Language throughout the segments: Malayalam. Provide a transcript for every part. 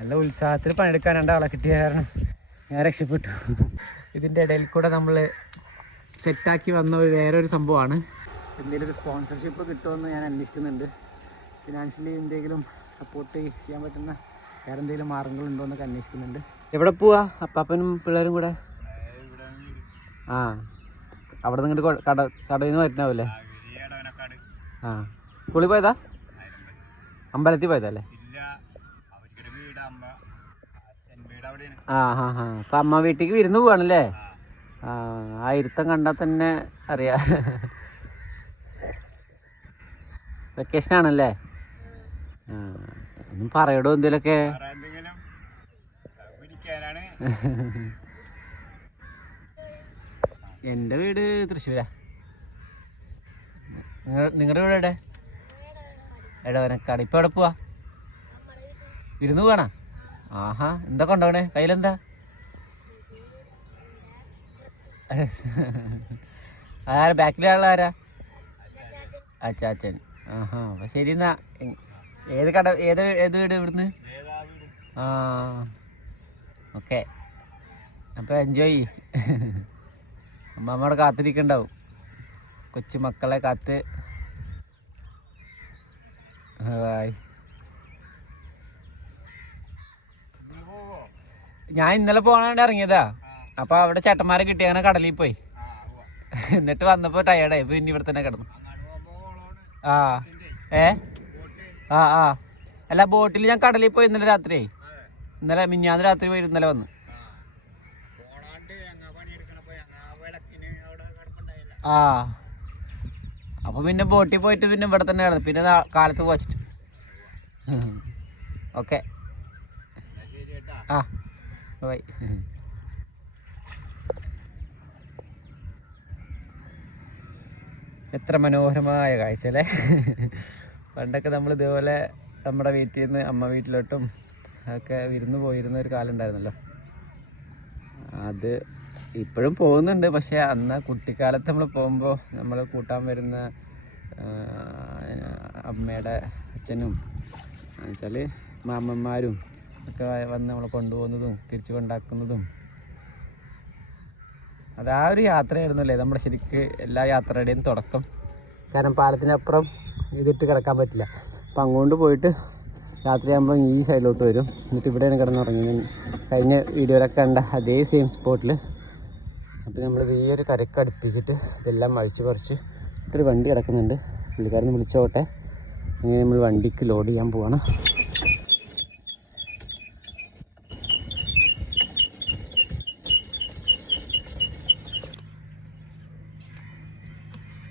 നല്ല ഉത്സാഹത്തിൽ പണിയെടുക്കാൻ രണ്ടാളെ കിട്ടിയ കാരണം ഞാൻ രക്ഷപ്പെട്ടു. ഇതിന്റെ ഇടയിൽ കൂടെ നമ്മൾ സെറ്റാക്കി വന്ന ഒരു വേറെ ഒരു സംഭവമാണ്. എന്തെങ്കിലും ഒരു സ്പോൺസർഷിപ്പ് കിട്ടുമെന്ന് ഞാൻ അന്വേഷിക്കുന്നുണ്ട്. ഫിനാൻഷ്യലി എന്തെങ്കിലും സപ്പോർട്ട് ചെയ്യാൻ പറ്റുന്ന വേറെ എന്തെങ്കിലും മാർഗങ്ങളുണ്ടോ എന്നൊക്കെ അന്വേഷിക്കുന്നുണ്ട്. എവിടെ പോവാ? അപ്പാപ്പനും പിള്ളേരും കൂടെ? ആ. അവിടെ നിന്ന് ഇങ്ങോട്ട് കട കടയിൽ നിന്ന് വരുന്നാവൂലേ ആ. സ്കൂളിൽ പോയതാ? അമ്പലത്തിൽ പോയതാ അല്ലേ? ആ ഹാ ഹാ. അപ്പൊ അമ്മ വീട്ടിലേക്ക് വിരുന്ന് പോവാണല്ലേ? ആ. ആ ഇരുത്തം കണ്ടാൽ തന്നെ അറിയാ. വെക്കേഷൻ ആണല്ലേ? ഒന്നും പറയടോ എന്തേലൊക്കെ. എന്റെ വീട് തൃശ്ശൂരാ. നിങ്ങൾ നിങ്ങളുടെ വീട് എവിടെ? എടവനക്കാട്. ഇപ്പൊ എവിടെ പോവാ? വിരുന്ന് പോവാണാ? ആഹാ എന്തൊക്കെ ഉണ്ടാവണേ കയ്യിലെന്താ? ആരാ? ബാക്കിലുള്ള ആരാ? അച്ഛൻ ആഹാ അപ്പൊ ശരി എന്നാ. ഏത് കട ഏത് ഏത് വീട് ഇവിടുന്ന്? ആ ഓക്കെ. അപ്പൊ എൻജോയ് അമ്മ അവിടെ കാത്തിരിക്കണ്ടാവും. കൊച്ചു മക്കളെ കാത്ത് ബായ് ഞാൻ ഇന്നലെ പോകാണ്ട് ഇറങ്ങിയതാ. അപ്പൊ അവിടെ ചേട്ടന്മാരെ കിട്ടി അങ്ങനെ കടലിൽ പോയി. എന്നിട്ട് വന്നപ്പോ ടയേർഡായി പിന്നെ ഇവിടെ തന്നെ കിടന്നു. ആ ഏ? ആ ആ. അല്ല ബോട്ടിൽ ഞാൻ കടലിൽ പോയി ഇന്നലെ രാത്രി ഇന്നലെ മിഞ്ഞാന്ന് രാത്രി പോയി ഇന്നലെ വന്ന്. ആ. അപ്പൊ പിന്നെ ബോട്ടിൽ പോയിട്ട് പിന്നെ ഇവിടെ തന്നെ കിടന്നു. പിന്നെ കാലത്ത് വച്ചിട്ട് ഓക്കെ. ആ. ബൈ എത്ര മനോഹരമായ കാഴ്ച അല്ലേ? പണ്ടൊക്കെ നമ്മൾ ഇതേപോലെ നമ്മുടെ വീട്ടിൽ നിന്ന് അമ്മ വീട്ടിലോട്ടും ഒക്കെ വിരുന്നു പോയിരുന്ന ഒരു കാലം ഉണ്ടായിരുന്നല്ലോ. അത് ഇപ്പോഴും പോകുന്നുണ്ട്. പക്ഷേ അന്ന് കുട്ടിക്കാലത്ത് നമ്മൾ പോകുമ്പോൾ നമ്മൾ കൂട്ടാൻ വരുന്ന അമ്മയുടെ അച്ഛനും എന്നുവെച്ചാൽ മാമന്മാരും ഒക്കെ വന്ന് നമ്മളെ കൊണ്ടുപോകുന്നതും തിരിച്ചു കൊണ്ടാക്കുന്നതും. അത് ആ ഒരു യാത്രയായിരുന്നല്ലേ നമ്മുടെ ശരിക്ക് എല്ലാ യാത്രയുടെയും തുടക്കം. കാരണം പാലത്തിനപ്പുറം ഇതിട്ട് കിടക്കാൻ പറ്റില്ല. അപ്പം അങ്ങോട്ട് പോയിട്ട് രാത്രിയാകുമ്പോൾ ഈ സൈഡിലോട്ട് വരും. എന്നിട്ട് ഇവിടെ ഇവിടെയാണ് കിടന്നുറങ്ങി കഴിഞ്ഞ വീഡിയോയിലൊക്കെ കണ്ട അതേ സെയിം സ്പോട്ടിൽ അപ്പോൾ നമ്മൾ ഈ ഒരു കരക്ക് അടുപ്പിച്ചിട്ട് ഇതെല്ലാം അഴിച്ച് പറിച്ച് ഒരു വണ്ടി കിടക്കുന്നുണ്ട്. പുള്ളിക്കാരൻ വിളിച്ചോട്ടെ. അങ്ങനെ നമ്മൾ വണ്ടിക്ക് ലോഡ് ചെയ്യാൻ പോവാണ്.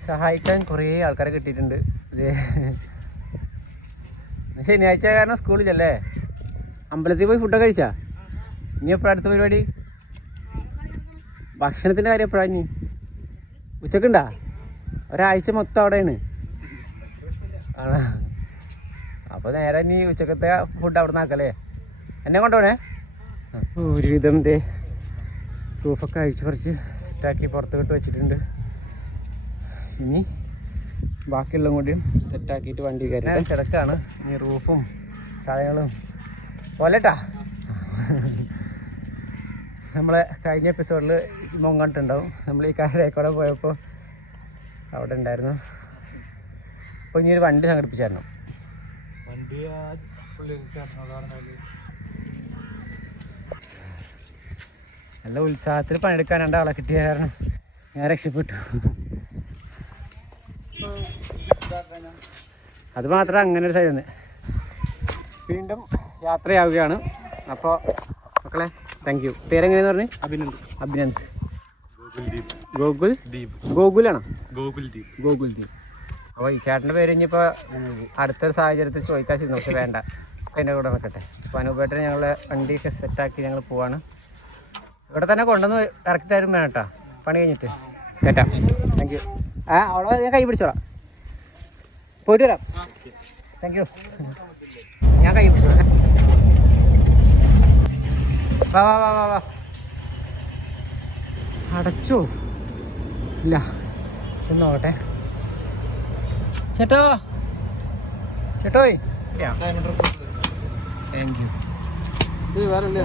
സഹായിക്കാൻ കുറേ ആൾക്കാരെ കിട്ടിയിട്ടുണ്ട്. ശനിയാഴ്ച കാരണം സ്കൂളിലല്ലേ അമ്പലത്തിൽ പോയി ഫുഡൊക്കെ കഴിച്ചാ? ഇനി എപ്പോഴാണ് അടുത്ത പരിപാടി? ഭക്ഷണത്തിന്റെ കാര്യം എപ്പോഴാണ് ഇനി? ഉച്ചക്കുണ്ടാ? ഒരാഴ്ച മൊത്തം അവിടെയാണ്. ആണോ? അപ്പോൾ നേരെ ഇനി ഉച്ചക്കത്തെ ഫുഡ് അവിടെ നിന്ന് ആക്കല്ലേ? എന്നെ കൊണ്ടുപോണേ? ഒരുവിധം ദേ പ്രൂഫൊക്കെ അഴിച്ചു പറിച്ച് സെറ്റാക്കി പുറത്ത് വിട്ട് വെച്ചിട്ടുണ്ട്. ഇനി ബാക്കിയുള്ള കൂടിയും സെറ്റാക്കിയിട്ട് വണ്ടി കയറി. കിടക്കാണ്. ഇനി റൂഫും സാധനങ്ങളും പോലെട്ടാ. നമ്മളെ കഴിഞ്ഞ എപ്പിസോഡിൽ മൊങ്ങാട്ടുണ്ടാവും നമ്മൾ ഈ കാരേക്കൂടെ പോയപ്പോൾ അവിടെ ഉണ്ടായിരുന്നു. അപ്പോൾ ഇനി ഒരു വണ്ടി സംഘടിപ്പിച്ചായിരുന്നു. നല്ല ഉത്സാഹത്തിൽ പണിയെടുക്കാൻ രണ്ടാളെ കിട്ടിയ കാരണം ഞാൻ രക്ഷപ്പെട്ടു. അത് മാത്രം അങ്ങനെ ഒരു സൈഡ് വീണ്ടും യാത്രയാവുകയാണ്. അപ്പോൾ മക്കളെ താങ്ക് യു പേരെങ്ങനെയാന്ന് പറഞ്ഞു? അഭിനന്ദ്. അഭിനന്ദ്. ഗോകുൽ ദീപ്. ഗോകുലാണോ? ഗോകുൽദീപ് ഗോകുൽ ദീപ്. അപ്പോൾ ഈ ചേട്ടന്റെ പേര് ഇനിയിപ്പോൾ അടുത്തൊരു സാഹചര്യത്തിൽ ചോദിക്കാതിരുന്നു പക്ഷെ വേണ്ട. അതിന്റെ കൂടെ നിൽക്കട്ടെ അപ്പോൾ അനുപേട്ടൻ ഞങ്ങൾ വണ്ടിയൊക്കെ സെറ്റാക്കി ഞങ്ങൾ പോവാണ്. ഇവിടെ തന്നെ കൊണ്ടുവന്ന് ഇറക്കി തരും വേണം കേട്ടോ. പണി കഴിഞ്ഞിട്ട്. കേട്ടാ. താങ്ക് യു ആ അവിടെ ഞാൻ കൈ പിടിച്ചോളാം. പോയിട്ട് വരാം താങ്ക് യു ഞാൻ കൈ വാ വാ വാ വാ വാ. അടച്ചോ. ഇല്ല. ചെന്ന് നോക്കട്ടെ ചേട്ടോ ചേട്ടോയ് താങ്ക് യു വേറെ ഉണ്ട്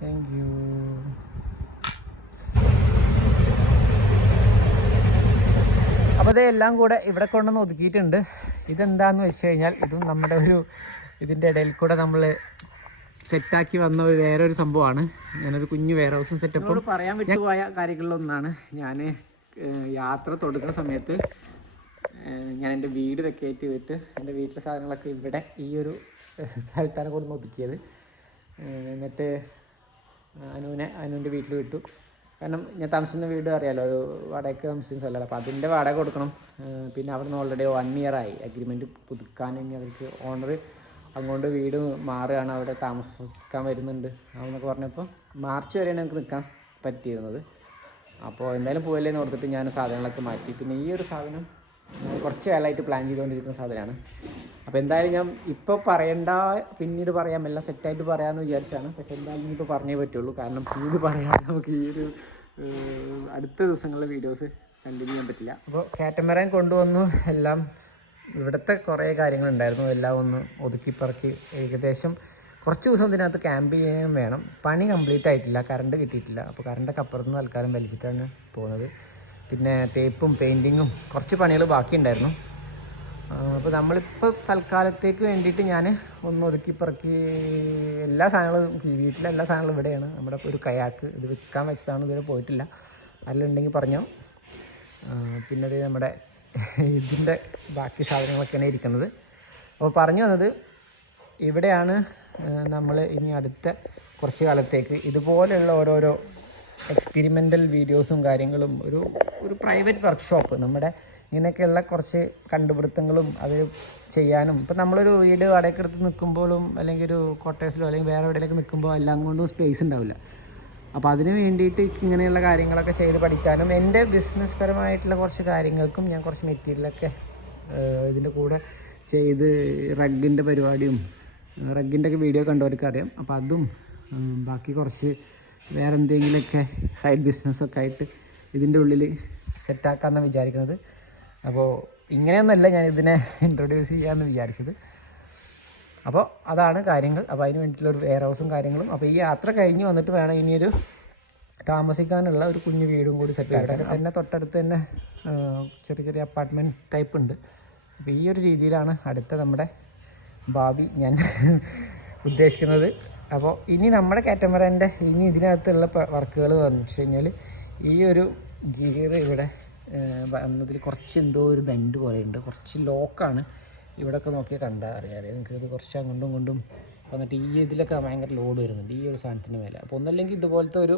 താങ്ക് യു എല്ലാം കൂടെ ഇവിടെ കൊണ്ടുവന്ന് ഒതുക്കിയിട്ടുണ്ട്. ഇതെന്താന്ന് വെച്ച് കഴിഞ്ഞാൽ ഇതും നമ്മുടെ ഒരു ഇതിന്റെ ഇടയിൽ കൂടെ നമ്മൾ സെറ്റാക്കി വന്ന ഒരു വേറെ ഒരു സംഭവമാണ്. ഞാനൊരു കുഞ്ഞു വെയർ ഹൗസും സെറ്റപ്പ് പറയാൻ വിട്ടുപോയ കാര്യങ്ങളിലൊന്നാണ്. ഞാൻ യാത്ര തുടങ്ങുന്ന സമയത്ത് ഞാൻ എന്റെ വീട് വെക്കേറ്റ് ചെയ്തിട്ട് എന്റെ വീട്ടിലെ സാധനങ്ങളൊക്കെ ഇവിടെ ഈ ഒരു സ്ഥലത്താണ് കൊണ്ടുവന്ന് ഒതുക്കിയത്. എന്നിട്ട് അനുവിനെ അനുവിന്റെ വീട്ടിൽ വിട്ടു. കാരണം ഞാൻ താമസിക്കുന്ന വീട് അറിയാലോ ഒരു വാടകയ്ക്ക് താമസിക്കുന്ന സ്ഥലമല്ല? അപ്പോൾ അതിന്റെ വാടക കൊടുക്കണം. പിന്നെ അവിടെ നിന്ന് ഓൾറെഡി വൺ ഇയർ ആയി. അഗ്രിമെന്റ് പുതുക്കാൻ ഇനി അവർക്ക് ഓണർ അങ്ങോട്ട് വീട് മാറുകയാണ് അവിടെ താമസിക്കാൻ വരുന്നുണ്ട്. എന്നൊക്കെ പറഞ്ഞപ്പോൾ മാർച്ച് വരെയാണ് നമുക്ക് നിൽക്കാൻ പറ്റിയിരുന്നത്. അപ്പോൾ എന്തായാലും പോയല്ലേ എന്ന് ഓർത്തിട്ട് ഞാൻ സാധനങ്ങളൊക്കെ മാറ്റി. പിന്നെ ഈ ഒരു സാധനം കുറച്ച് കാലമായിട്ട് പ്ലാൻ ചെയ്തുകൊണ്ടിരിക്കുന്ന സാധനമാണ്. അപ്പോൾ എന്തായാലും ഞാൻ ഇപ്പോൾ പറയണ്ട പിന്നീട് പറയാം എല്ലാം സെറ്റായിട്ട് പറയാമെന്ന് വിചാരിച്ചാണ്. പക്ഷെ എന്തായാലും ഇനിയിപ്പോൾ പറഞ്ഞേ പറ്റുള്ളൂ. കാരണം പിന്നീട് പറയാതെ നമുക്ക് ഈ ഒരു അടുത്ത ദിവസങ്ങളിലെ വീഡിയോസ് കണ്ടിന്യൂ ചെയ്യാൻ പറ്റില്ല. അപ്പോൾ കാറ്റമറാൻ കൊണ്ടുവന്നു. എല്ലാം ഇവിടുത്തെ കുറേ കാര്യങ്ങളുണ്ടായിരുന്നു. എല്ലാം ഒന്ന് ഒതുക്കി പറക്കി ഏകദേശം കുറച്ച് ദിവസം ഇതിനകത്ത് ക്യാമ്പ് ചെയ്യാൻ വേണം. പണി കംപ്ലീറ്റ് ആയിട്ടില്ല. കറണ്ട് കിട്ടിയിട്ടില്ല. അപ്പോൾ കറണ്ടൊക്കെ അപ്പുറത്ത് നിന്ന് തൽക്കാലം വലിച്ചിട്ടാണ് പോകുന്നത്. പിന്നെ തേപ്പും പെയിന്റിങ്ങും കുറച്ച് പണികൾ ബാക്കിയുണ്ടായിരുന്നു. അപ്പോൾ നമ്മളിപ്പോൾ തൽക്കാലത്തേക്ക് വേണ്ടിയിട്ട് ഞാൻ ഒന്ന് ഒതുക്കി പിറക്കി എല്ലാ സാധനങ്ങളും വീട്ടിലെ എല്ലാ സാധനങ്ങളും ഇവിടെയാണ്. നമ്മുടെ ഒരു കയാക്ക് ഇത് വിൽക്കാൻ വെച്ചതാണ് ഇതുവരെ പോയിട്ടില്ല. അതിലുണ്ടെങ്കിൽ പറഞ്ഞോ. പിന്നെ ഇത് നമ്മുടെ ഇതിന്റെ ബാക്കി സാധനങ്ങളൊക്കെയാണ് ഇരിക്കുന്നത്. അപ്പോൾ പറഞ്ഞു വന്നത് ഇവിടെയാണ് നമ്മൾ ഇനി അടുത്ത കുറച്ച് കാലത്തേക്ക് ഇതുപോലെയുള്ള ഓരോരോ എക്സ്പെരിമെന്റൽ വീഡിയോസും കാര്യങ്ങളും ഒരു ഒരു പ്രൈവറ്റ് വർക്ക്ഷോപ്പ് നമ്മുടെ ഇങ്ങനെയൊക്കെയുള്ള കുറച്ച് കണ്ടുപിടുത്തങ്ങളും അത് ചെയ്യാനും. ഇപ്പം നമ്മളൊരു വീട് വാടകയ്ക്ക് നിൽക്കുമ്പോഴും അല്ലെങ്കിൽ ഒരു കോട്ടേഴ്സിലോ അല്ലെങ്കിൽ വേറെ എവിടെയൊക്കെ നിൽക്കുമ്പോൾ എല്ലാം കൊണ്ടും സ്പേസ് ഉണ്ടാവില്ല. അപ്പോൾ അതിന് വേണ്ടിയിട്ട് ഇങ്ങനെയുള്ള കാര്യങ്ങളൊക്കെ ചെയ്ത് പഠിക്കാനും എന്റെ ബിസിനസ് പരമായിട്ടുള്ള കുറച്ച് കാര്യങ്ങൾക്കും ഞാൻ കുറച്ച് മെറ്റീരിയലൊക്കെ ഇതിന്റെ കൂടെ ചെയ്ത് റഗ്ഗിന്റെ പരിപാടിയും റഗ്ഗിന്റെ ഒക്കെ വീഡിയോ കണ്ടവർക്ക് അറിയാം. അപ്പോൾ അതും ബാക്കി കുറച്ച് വേറെ എന്തെങ്കിലുമൊക്കെ സൈഡ് ബിസിനസ്സൊക്കെ ആയിട്ട് ഇതിന്റെ ഉള്ളിൽ സെറ്റാക്കാമെന്നാണ് വിചാരിക്കുന്നത്. അപ്പോൾ ഇങ്ങനെയൊന്നല്ല ഞാൻ ഇതിനെ ഇൻട്രൊഡ്യൂസ് ചെയ്യാമെന്ന് വിചാരിച്ചത്. അപ്പോൾ അതാണ് കാര്യങ്ങൾ. അപ്പോൾ അതിന് വേണ്ടിയിട്ടുള്ള ഒരു വെയർ ഹൗസും കാര്യങ്ങളും. അപ്പോൾ ഈ യാത്ര കഴിഞ്ഞ് വന്നിട്ട് വേണം ഇനിയൊരു താമസിക്കാനുള്ള ഒരു കുഞ്ഞു വീടും കൂടി സെറ്റ് ആക്കാൻ. തന്നെ തൊട്ടടുത്ത് തന്നെ ചെറിയ ചെറിയ അപ്പാർട്ട്മെന്റ് ടൈപ്പ് ഉണ്ട്. അപ്പോൾ ഈ ഒരു രീതിയിലാണ് അടുത്ത നമ്മുടെ ഭാവി ഞാൻ ഉദ്ദേശിക്കുന്നത്. അപ്പോൾ ഇനി നമ്മുടെ കാറ്റമറന്റെ ഇനി ഇതിനകത്തുള്ള വർക്കുകൾ പറഞ്ഞു വെച്ച് കഴിഞ്ഞാൽ ഈ ഒരു ഗിയർ ഇവിടെ വന്നതിൽ കുറച്ച് എന്തോ ഒരു ബെൻഡ് പോലെയുണ്ട്. കുറച്ച് ലോക്കാണ് ഇവിടെയൊക്കെ നോക്കിയാൽ കണ്ടാൽ അറിയാതെ നിങ്ങൾക്ക് ഇത് കുറച്ച് അങ്ങോട്ടും കൊണ്ടും വന്നിട്ട് ഈ ഇതിലൊക്കെ ഭയങ്കര ലോഡ് വരുന്നുണ്ട്. ഈ ഒരു സാധനത്തിന് മേലെ. അപ്പോൾ ഒന്നല്ലെങ്കിൽ ഇതുപോലത്തെ ഒരു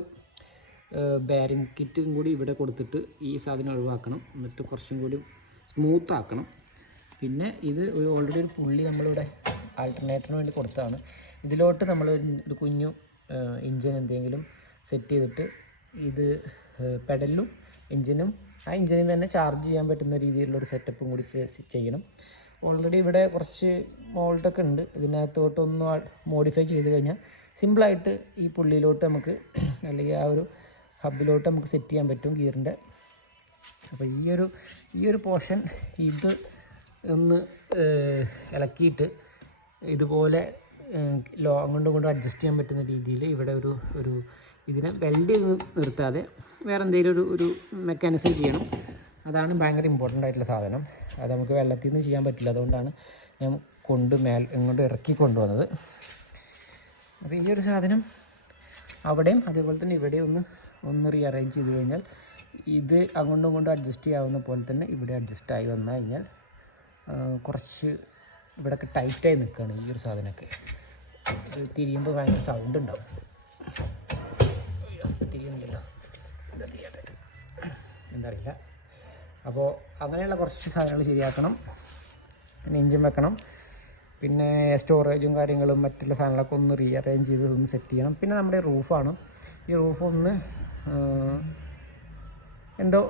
ബാരിങ് കിറ്റും കൂടി ഇവിടെ കൊടുത്തിട്ട് ഈ സാധനം ഒഴിവാക്കണം. എന്നിട്ട് കുറച്ചും കൂടി സ്മൂത്ത് ആക്കണം. പിന്നെ ഇത് ഒരു ഓൾറെഡി ഒരു പുള്ളി നമ്മളിവിടെ ആൾട്ടർനേറ്ററിന് വേണ്ടി കൊടുത്തതാണ്. ഇതിലോട്ട് നമ്മൾ ഒരു കുഞ്ഞു എഞ്ചിൻ എന്തെങ്കിലും സെറ്റ് ചെയ്തിട്ട് ഇത് പെഡലും എഞ്ചിനും ആ എഞ്ചിനിൽ തന്നെ ചാർജ് ചെയ്യാൻ പറ്റുന്ന രീതിയിലുള്ള ഒരു സെറ്റപ്പും കൂടി ചെയ്യണം. ഓൾറെഡി ഇവിടെ കുറച്ച് മോൾട്ടൊക്കെ ഉണ്ട്. ഇതിനകത്തോട്ടൊന്ന് മോഡിഫൈ ചെയ്ത് കഴിഞ്ഞാൽ സിമ്പിളായിട്ട് ഈ പുള്ളിയിലോട്ട് നമുക്ക് അല്ലെങ്കിൽ ആ ഒരു ഹബിലോട്ട് നമുക്ക് സെറ്റ് ചെയ്യാൻ പറ്റും ഗിയറിന്റെ അപ്പോൾ ഈയൊരു ഒരു ഈ ഒരു പോർഷൻ ഇത് ഒന്ന് ഇളക്കിയിട്ട് ഇതുപോലെ ഏഹ്, കൊണ്ട് അഡ്ജസ്റ്റ് ചെയ്യാൻ പറ്റുന്ന രീതിയിൽ ഇവിടെ ഒരു ഒരു ഇതിനെ വെൽഡ് ചെയ്ത് നിർത്താതെ വേറെ എന്തെങ്കിലും ഒരു ഒരു മെക്കാനിസം ചെയ്യണം. അതാണ് ഭയങ്കര ഇമ്പോർട്ടന്റ് ആയിട്ടുള്ള സാധനം. അത് നമുക്ക് വെള്ളത്തിൽ നിന്ന് ചെയ്യാൻ പറ്റില്ല. അതുകൊണ്ടാണ് ഞാൻ കൊണ്ട് മേൽ ഇങ്ങോട്ട് ഇറക്കി കൊണ്ടുവന്നത്. അപ്പോൾ ഈ ഒരു സാധനം അവിടെയും അതേപോലെ തന്നെ ഇവിടെ ഒന്ന് ഒന്ന് റീ അറേഞ്ച് ചെയ്ത് കഴിഞ്ഞാൽ ഇത് അങ്ങോട്ടും ഇങ്ങോട്ടും അഡ്ജസ്റ്റ് ചെയ്യാവുന്ന പോലെ തന്നെ ഇവിടെ അഡ്ജസ്റ്റ് ആയി വന്നു കഴിഞ്ഞാൽ കുറച്ച് ഇവിടെയൊക്കെ ടൈറ്റായി നിൽക്കുകയാണ് ഈ ഒരു സാധനമൊക്കെ. തിരിയുമ്പോൾ ഭയങ്കര സൗണ്ട് ഉണ്ടാവും. തിരിയുന്നില്ലല്ലോ എന്താ തിരിയാതെ എന്തറിയില്ല. അപ്പോൾ അങ്ങനെയുള്ള കുറച്ച് സാധനങ്ങൾ ശരിയാക്കണം. പിന്നെ ഇഞ്ചും വെക്കണം. പിന്നെ സ്റ്റോറേജും കാര്യങ്ങളും മറ്റുള്ള സാധനങ്ങളൊക്കെ ഒന്ന് റീ അറേഞ്ച് ചെയ്ത് ഒന്ന് സെറ്റ് ചെയ്യണം. പിന്നെ നമ്മുടെ റൂഫാണ് ഈ റൂഫ് ഒന്ന് എന്തോ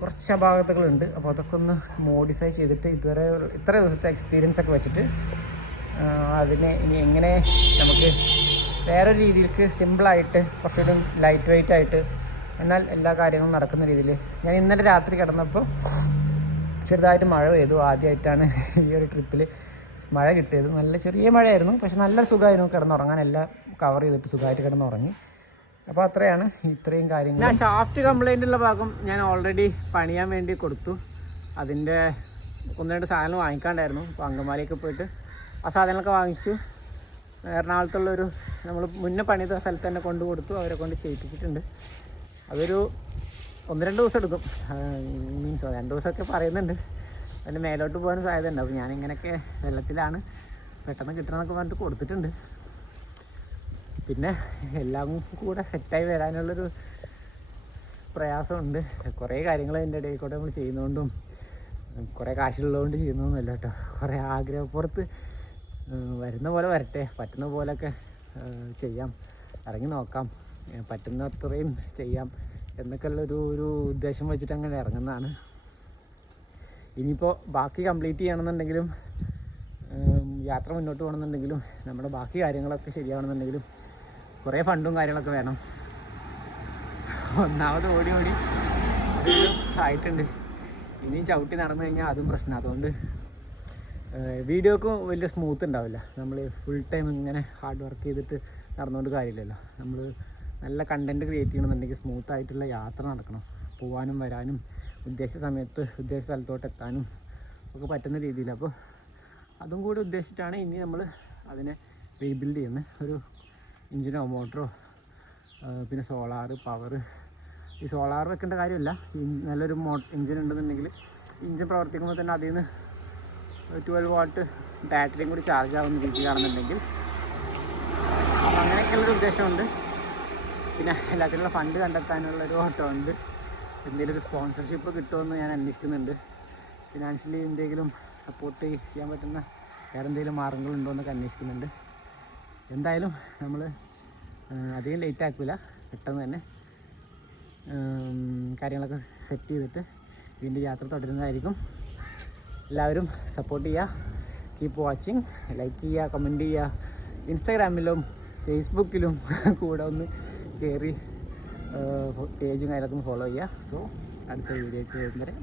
കുറച്ച് അപാകതകളുണ്ട് അപ്പോൾ അതൊക്കെ ഒന്ന് മോഡിഫൈ ചെയ്തിട്ട് ഇതുവരെ ഇത്ര ദിവസത്തെ എക്സ്പീരിയൻസ് ഒക്കെ വെച്ചിട്ട് അതിനെ ഇനി എങ്ങനെ നമുക്ക് വേറൊരു രീതിയിലേക്ക് സിമ്പിളായിട്ട് കുറച്ചുകൂടി ലൈറ്റ് വെയിറ്റ് ആയിട്ട് എന്നാൽ എല്ലാ കാര്യങ്ങളും നടക്കുന്ന രീതിയിൽ. ഞാൻ ഇന്നലെ രാത്രി കിടന്നപ്പോൾ ചെറുതായിട്ട് മഴ പെയ്തു. ആദ്യമായിട്ടാണ് ഈ ഒരു ട്രിപ്പിൽ മഴ കിട്ടിയത്. നല്ല ചെറിയ മഴയായിരുന്നു. പക്ഷെ നല്ല സുഖമായിരുന്നു. കിടന്നുറങ്ങാൻ എല്ലാം കവർ ചെയ്തിട്ട് സുഖമായിട്ട് കിടന്നുറങ്ങി. അപ്പോൾ അത്രയാണ് ഇത്രയും കാര്യങ്ങൾ ഞാൻ ഷാഫ്റ്റ് കംപ്ലൈന്റ് ഉള്ള ഭാഗം ഞാൻ ഓൾറെഡി പണിയാൻ വേണ്ടി കൊടുത്തു. അതിന്റെ ഒന്ന് രണ്ട് സാധനങ്ങൾ വാങ്ങിക്കാണ്ടായിരുന്നു. അപ്പോൾ അങ്കമാലിയൊക്കെ പോയിട്ട് ആ സാധനങ്ങളൊക്കെ വാങ്ങിച്ചു. എറണാകുളത്തുള്ളൊരു നമ്മൾ മുന്നേ പണിത സ്ഥലത്ത് തന്നെ കൊണ്ട് കൊടുത്തു അവരെ കൊണ്ട് ചെയ്യിപ്പിച്ചിട്ടുണ്ട്. അതൊരു ഒന്ന് രണ്ട് ദിവസം എടുക്കും. മീൻസ് രണ്ട് ദിവസമൊക്കെ പറയുന്നുണ്ട്. അതിന്റെ മേലോട്ട് പോകാൻ സാധ്യത ഉണ്ട് അപ്പോൾ ഞാനിങ്ങനെയൊക്കെ വെള്ളത്തിലാണ് പെട്ടെന്ന് കിട്ടണമെന്നൊക്കെ പറഞ്ഞിട്ട് കൊടുത്തിട്ടുണ്ട്. പിന്നെ എല്ലാം കൂടെ സെറ്റായി വരാനുള്ളൊരു പ്രയാസമുണ്ട്. കുറേ കാര്യങ്ങൾ എന്റെ ഇടയിൽ കൂടെ നമ്മൾ ചെയ്യുന്നതുകൊണ്ടും കുറേ കാശുള്ളതുകൊണ്ട് ചെയ്യുന്നതൊന്നുമല്ല കേട്ടോ. കുറേ ആഗ്രഹപ്പുറത്ത് വരുന്ന പോലെ വരട്ടെ. പറ്റുന്ന പോലെയൊക്കെ ചെയ്യാം. ഇറങ്ങി നോക്കാം. പറ്റുന്നത്രയും ചെയ്യാം എന്നൊക്കെയുള്ള ഒരു ഉദ്ദേശം വെച്ചിട്ട് അങ്ങനെ ഇറങ്ങുന്നതാണ്. ഇനിയിപ്പോൾ ബാക്കി കംപ്ലീറ്റ് ചെയ്യണമെന്നുണ്ടെങ്കിലും യാത്ര മുന്നോട്ട് പോകണമെന്നുണ്ടെങ്കിലും നമ്മുടെ ബാക്കി കാര്യങ്ങളൊക്കെ ശരിയാവണമെന്നുണ്ടെങ്കിലും കുറേ ഫണ്ടും കാര്യങ്ങളൊക്കെ വേണം. ഒന്നാമത് ഓടി ഓടി ആയിട്ടുണ്ട്. ഇനിയും ചവിട്ടി നടന്നു കഴിഞ്ഞാൽ അതും പ്രശ്നം. അതുകൊണ്ട് വീഡിയോക്കും വലിയ സ്മൂത്ത് ഉണ്ടാവില്ല. നമ്മൾ ഫുൾ ടൈം ഇങ്ങനെ ഹാർഡ് വർക്ക് ചെയ്തിട്ട് നടന്നുകൊണ്ട് കാര്യമില്ലല്ലോ. നമ്മൾ നല്ല കണ്ടന്റ് ക്രിയേറ്റ് ചെയ്യണമെന്നുണ്ടെങ്കിൽ സ്മൂത്ത് ആയിട്ടുള്ള യാത്ര നടക്കണം. പോകാനും വരാനും ഉദ്ദേശ സമയത്ത് ഉദ്ദേശ സ്ഥലത്തോട്ട് എത്താനും ഒക്കെ പറ്റുന്ന രീതിയിൽ അപ്പോൾ അതും കൂടി ഉദ്ദേശിച്ചിട്ടാണ് ഇനി നമ്മൾ അതിനെ റീബിൽഡ് ചെയ്യുന്നത്. ഒരു എഞ്ചിനോ മോട്ടറോ പിന്നെ സോളാർ പവർ ഈ സോളാർ വെക്കേണ്ട കാര്യമില്ല. നല്ലൊരു മോ എഞ്ചിൻ ഉണ്ടെന്നുണ്ടെങ്കിൽ എഞ്ചിൻ പ്രവർത്തിക്കുമ്പോൾ തന്നെ അതിൽ നിന്ന് ട്വൽവ് വാട്ട് ബാറ്ററിയും കൂടി ചാർജ് ആവുന്ന രീതിയിലാണെന്നുണ്ടെങ്കിൽ. അങ്ങനെയൊക്കെയുള്ളൊരു ഉദ്ദേശമുണ്ട്. പിന്നെ എല്ലാത്തിനുള്ള ഫണ്ട് കണ്ടെത്താനുള്ളൊരു ഓട്ടമുണ്ട്. എന്തെങ്കിലും ഒരു സ്പോൺസർഷിപ്പ് കിട്ടുമെന്ന് ഞാൻ അന്വേഷിക്കുന്നുണ്ട്. ഫിനാൻഷ്യലി എന്തെങ്കിലും സപ്പോർട്ട് ചെയ്യാൻ പറ്റുന്ന വേറെ എന്തെങ്കിലും മാർഗങ്ങളുണ്ടോ എന്നൊക്കെ അന്വേഷിക്കുന്നുണ്ട്. എന്തായാലും നമ്മൾ അധികം ലേറ്റ് ആക്കില്ല പെട്ടെന്ന് തന്നെ കാര്യങ്ങളൊക്കെ സെറ്റ് ചെയ്തിട്ട് വീണ്ടും യാത്ര തുടരുന്നതായിരിക്കും. എല്ലാവരും സപ്പോർട്ട് ചെയ്യുക. കീപ്പ് വാച്ചിങ് ലൈക്ക് ചെയ്യുക കമന്റ് ചെയ്യുക. ഇൻസ്റ്റാഗ്രാമിലും ഫേസ്ബുക്കിലും കൂടെ ഒന്ന് കയറി പേജും കാര്യങ്ങളൊക്കെ ഫോളോ ചെയ്യുക. സോ അടുത്ത വീഡിയോയ്ക്ക് വരുന്നവരെ